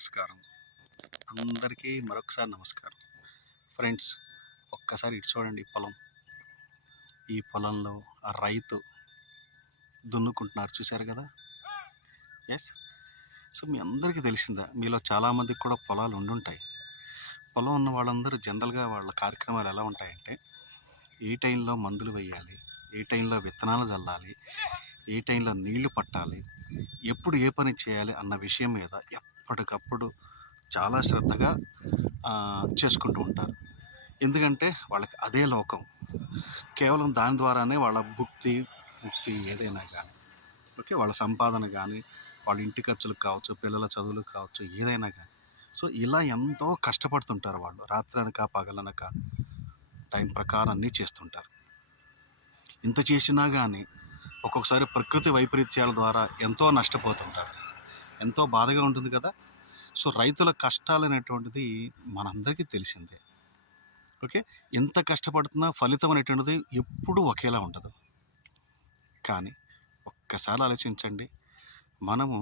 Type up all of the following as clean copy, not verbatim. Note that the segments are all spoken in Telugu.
నమస్కారం. అందరికీ మరొకసారి నమస్కారం. ఫ్రెండ్స్, ఒక్కసారి ఇటు చూడండి ఈ పొలం. ఈ పొలంలో ఆ రైతు దున్నుకుంటున్నారు, చూశారు కదా. ఎస్. సో మీ అందరికీ తెలిసిందా, మీలో చాలామందికి కూడా పొలాలు ఉండుంటాయి. పొలం ఉన్న వాళ్ళందరూ జనరల్గా వాళ్ళ కార్యక్రమాలు ఎలా ఉంటాయంటే, ఏ టైంలో మందులు వేయాలి, ఏ టైంలో విత్తనాలు చల్లాలి, ఏ టైంలో నీళ్లు పట్టాలి, ఎప్పుడు ఏ పని చేయాలి అన్న విషయం మీద ఎప్పటికప్పుడు చాలా శ్రద్ధగా చేసుకుంటూ ఉంటారు. ఎందుకంటే వాళ్ళకి అదే లోకం. కేవలం దాని ద్వారానే వాళ్ళ ముక్తి ఏదైనా కానీ, ఓకే, వాళ్ళ సంపాదన కానీ, వాళ్ళ ఇంటి ఖర్చులకు కావచ్చు, పిల్లల చదువులకు కావచ్చు, ఏదైనా కానీ. సో ఇలా ఎంతో కష్టపడుతుంటారు వాళ్ళు. రాత్రనక పగలనక టైం ప్రకారం అన్నీ చేస్తుంటారు. ఇంత చేసినా కానీ ఒక్కొక్కసారి ప్రకృతి వైపరీత్యాల ద్వారా ఎంతో నష్టపోతుంటారు. ఎంతో బాధగా ఉంటుంది కదా. సో రైతుల కష్టాలు అనేటువంటిది మనందరికీ తెలిసిందే. ఓకే, ఎంత కష్టపడుతున్నా ఫలితం అనేటువంటిది ఎప్పుడూ ఒకేలా ఉండదు. కానీ ఒక్కసారి ఆలోచించండి, మనము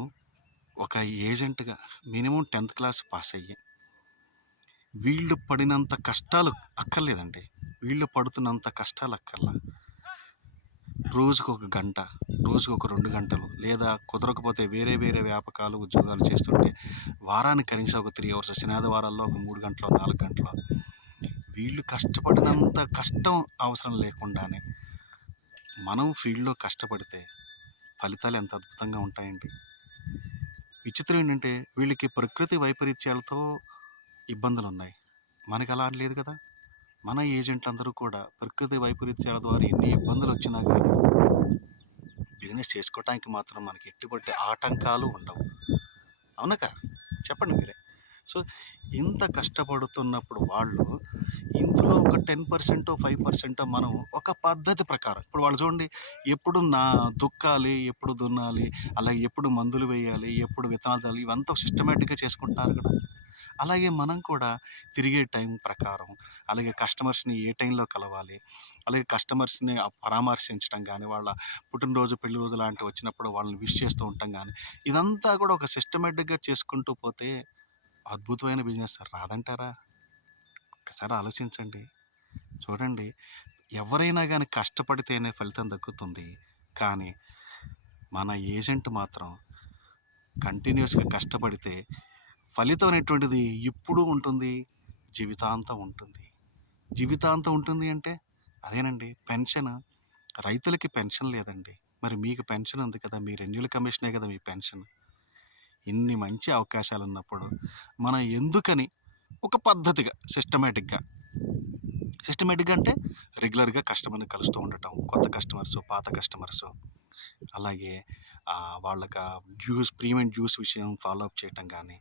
ఒక ఏజెంట్గా మినిమం 10th క్లాస్ పాస్ అయ్యి వీళ్ళు పడినంత కష్టాలు అక్కర్లేదండి. వీళ్ళు పడుతున్నంత కష్టాలు అక్కర్లా. రోజుకు ఒక గంట, రోజుకు ఒక 2 గంటలు, లేదా కుదరకపోతే వేరే వేరే వ్యాపకాలు ఉద్యోగాలు చేస్తుంటే వారానికి కనీసం ఒక 3 అవర్స్, శనివారాల్లో ఒక 3 గంటలు 4 గంటలు వీళ్ళు కష్టపడినంత కష్టం అవసరం లేకుండానే మనం ఫీల్డ్లో కష్టపడితే ఫలితాలు ఎంత అద్భుతంగా ఉంటాయండి. విచిత్రం ఏంటంటే వీళ్ళకి ప్రకృతి వైపరీత్యాలతో ఇబ్బందులు ఉన్నాయి, మనకి అలా లేదు కదా. మన ఏజెంట్లు అందరూ కూడా ప్రకృతి వైపరీత్యాల ద్వారా ఎన్ని ఇబ్బందులు వచ్చినా కానీ బిజినెస్ చేసుకోవటానికి మాత్రం మనకి ఎటువంటి ఆటంకాలు ఉండవు. అవునక చెప్పండి మీరే. సో ఇంత కష్టపడుతున్నప్పుడు వాళ్ళు ఇందులో ఒక 10%, 5% మనం ఒక పద్ధతి ప్రకారం, ఇప్పుడు వాళ్ళు చూడండి, ఎప్పుడు దుక్కాలి, ఎప్పుడు దున్నాలి, అలాగే ఎప్పుడు మందులు వేయాలి, ఎప్పుడు విత్తనాలు చల్లాలి, ఇవంతా సిస్టమేటిక్గా చేసుకుంటున్నారు కదా. అలాగే మనం కూడా తిరిగే టైం ప్రకారం, అలాగే కస్టమర్స్ని ఏ టైంలో కలవాలి, అలాగే కస్టమర్స్ని పరామర్శించడం కానీ, వాళ్ళ పుట్టినరోజు, పెళ్లి రోజు లాంటివి వచ్చినప్పుడు వాళ్ళని విష్ చేస్తూ ఉంటాం కానీ, ఇదంతా కూడా ఒక సిస్టమేటిక్గా చేసుకుంటూ పోతే అద్భుతమైన బిజినెస్ రాదంటారా? ఒకసారి ఆలోచించండి. చూడండి, ఎవరైనా కానీ కష్టపడితేనే ఫలితం దక్కుతుంది. కానీ మన ఏజెంట్ మాత్రం కంటిన్యూస్గా కష్టపడితే ఫలితం అనేటువంటిది ఇప్పుడు ఉంటుంది, జీవితాంతం ఉంటుంది. జీవితాంతం ఉంటుంది అంటే అదేనండి, పెన్షన్. రైతులకి పెన్షన్ లేదండి, మరి మీకు పెన్షన్ ఉంది కదా, మీ రెన్యూల్ కమిషనే కదా మీ పెన్షన్. ఇన్ని మంచి అవకాశాలు ఉన్నప్పుడు మనం ఎందుకని ఒక పద్ధతిగా సిస్టమేటిక్గా అంటే రెగ్యులర్గా కస్టమర్ని కలుస్తూ ఉండటం, కొత్త కస్టమర్స్, పాత కస్టమర్స్, అలాగే వాళ్ళకి ప్రీమియం డ్యూస్ విషయం ఫాలోఅప్ చేయటం కానీ,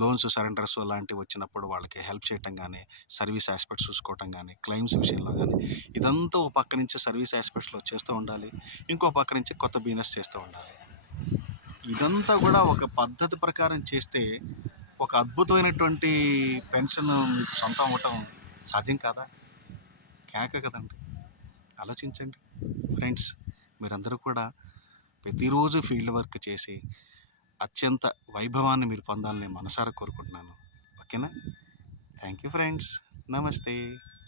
లోన్స్ సరెండర్స్ లాంటివి వచ్చినప్పుడు వాళ్ళకి హెల్ప్ చేయటం కానీ, సర్వీస్ ఆస్పెక్ట్స్ చూసుకోవటం కానీ, క్లెయిమ్స్ విషయంలో కానీ, ఇదంతా ఒక పక్క నుంచి సర్వీస్ ఆస్పెక్ట్స్లో చేస్తూ ఉండాలి, ఇంకో పక్క నుంచి కొత్త బిజినెస్ చేస్తూ ఉండాలి. ఇదంతా కూడా ఒక పద్ధతి ప్రకారం చేస్తే ఒక అద్భుతమైనటువంటి పెన్షన్ మీకు సొంతం అవ్వటం సాధ్యం కాదా? కేక కదండి. ఆలోచించండి ఫ్రెండ్స్. మీరందరూ కూడా ప్రతిరోజు ఫీల్డ్ వర్క్ చేసి అత్యంత వైభవాన్ని మీరు పొందాలని మనసారా కోరుకుంటున్నాను. ఓకేనా? Thank you friends. నమస్తే.